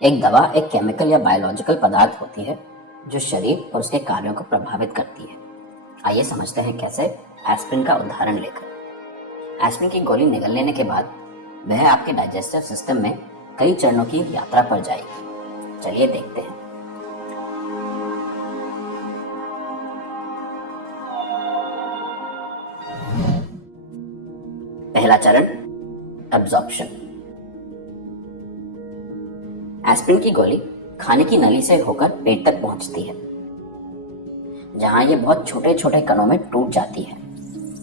एक दवा एक केमिकल या बायोलॉजिकल पदार्थ होती है जो शरीर और उसके कार्यों को प्रभावित करती है। आइए समझते हैं कैसे। एस्पिरिन का उदाहरण लेकर। एस्पिरिन की गोली निगल लेने के बाद वह आपके डाइजेस्टिव सिस्टम में कई चरणों की यात्रा पर जाएगी। चलिए देखते हैं। पहला चरण, एब्जॉर्प्शन। एस्पिरिन की गोली खाने की नली से होकर पेट तक पहुंचती है, जहां ये बहुत छोटे छोटे कणों में टूट जाती है।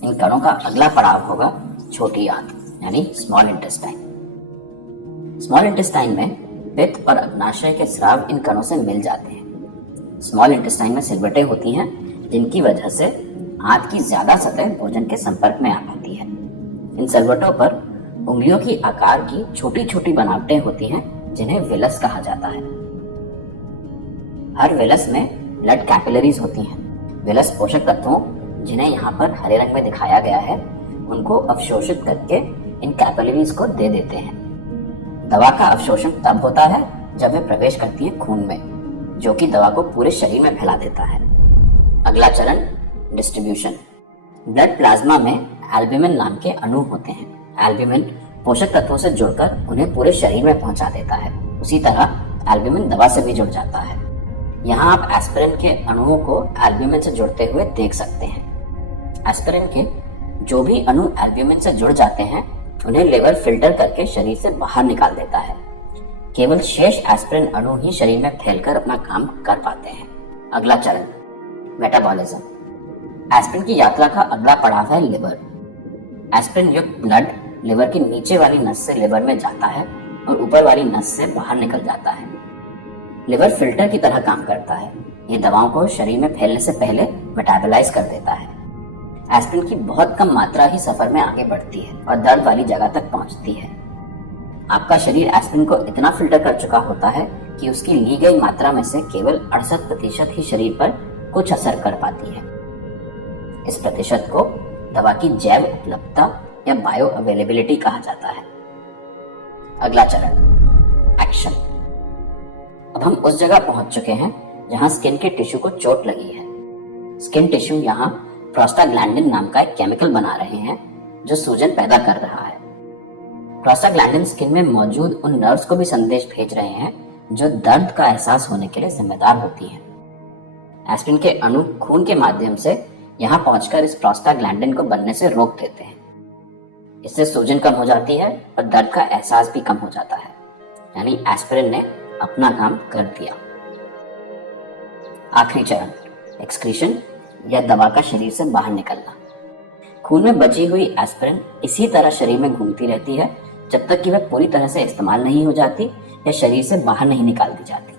इन कणों का अगला पड़ाव होगा छोटी आंत यानी स्मॉल इंटेस्टाइन। स्मॉल इंटेस्टाइन में पित्त और अग्नाशय के स्राव इन कणों से मिल जाते हैं। स्मॉल इंटेस्टाइन में सिलवटें होती हैं, जिनकी वजह से आंत की ज्यादा सतह भोजन के संपर्क में आ पाती है। इन सिलवटों पर उंगलियों की आकार की छोटी छोटी बनावटें होती हैं, जिन्हें विलस कहा जाता है। हर विलस में ब्लड कैपिलरीज होती हैं। विलस पोषक तत्वों, जिन्हें यहाँ पर हरे रंग में दिखाया गया है, उनको अवशोषित करके इन कैपिलरीज को दे देते हैं। दवा का अवशोषण तब होता है जब वे प्रवेश करती है खून में, जो कि दवा को पूरे शरीर में फैला देता है। अगला चरण, डिस्ट्रीब्यूशन। ब्लड प्लाज्मा में एल्ब्यूमिन नाम के अणु होते हैं। एल्ब्यूमिन पोषक तत्वों से जुड़कर उन्हें पूरे शरीर में पहुंचा देता है। उसी तरह एल्ब्यूमिन दवा से भी जुड़ जाता है। यहाँ आप एस्पिरिन के अणुओं को एल्ब्यूमिन से जुड़ते हुए देख सकते हैं। एस्पिरिन के जो भी अणु एल्ब्यूमिन से जुड़ जाते हैं, उन्हें लिवर फिल्टर करके शरीर से बाहर निकाल देता है। केवल शेष एस्पिरिन अणु ही शरीर में फैलकर अपना काम कर पाते हैं। अगला चरण, मेटाबॉलिज्म। एस्पिरिन की यात्रा का अगला पड़ाव है लिवर। एस्पिरिन युक्त ब्लड लिवर की नीचे वाली नस से लिवर में जाता है और ऊपर वाली नस से बाहर निकल जाता है। लिवर फिल्टर की तरह काम करता है। ये दवाओं को शरीर में फैलने से पहले मेटाबोलाइज कर देता है। एस्पिरिन की बहुत कम मात्रा ही सफर में आगे बढ़ती है और दर्द वाली जगह तक पहुंचती है। आपका शरीर एस्पिरिन को इतना फिल्टर कर चुका होता है कि उसकी ली गई मात्रा में से केवल 68% ही शरीर पर कुछ असर कर पाती है। इस प्रतिशत को दवा की जैव उपलब्धता या बायो अवेलेबिलिटी कहा जाता है। अगला चरण, एक्शन। अब हम उस जगह पहुंच चुके हैं जहां स्किन के टिश्यू को चोट लगी है। स्किन टिश्यू यहाँ प्रोस्टाग्लैंडिन नाम का एक केमिकल बना रहे हैं, जो सूजन पैदा कर रहा है। प्रोस्टाग्लैंडिन स्किन में मौजूद उन नर्व्स को भी संदेश भेज रहे हैं जो दर्द का एहसास होने के लिए जिम्मेदार होती हैं। एस्पिरिन के अणु खून के माध्यम से यहाँ पहुंचकर इस प्रोस्टाग्लैंडिन को बनने से रोक देते हैं। इससे सूजन कम हो जाती है और दर्द का एहसास भी कम हो जाता है। यानी एस्पिरिन ने अपना काम कर दिया। आखिरी चरण, एक्सक्रीशन या दवा का शरीर से बाहर निकलना। खून में बची हुई एस्पिरिन इसी तरह शरीर में घूमती रहती है जब तक कि वह पूरी तरह से इस्तेमाल नहीं हो जाती या शरीर से बाहर नहीं निकाल दी जाती।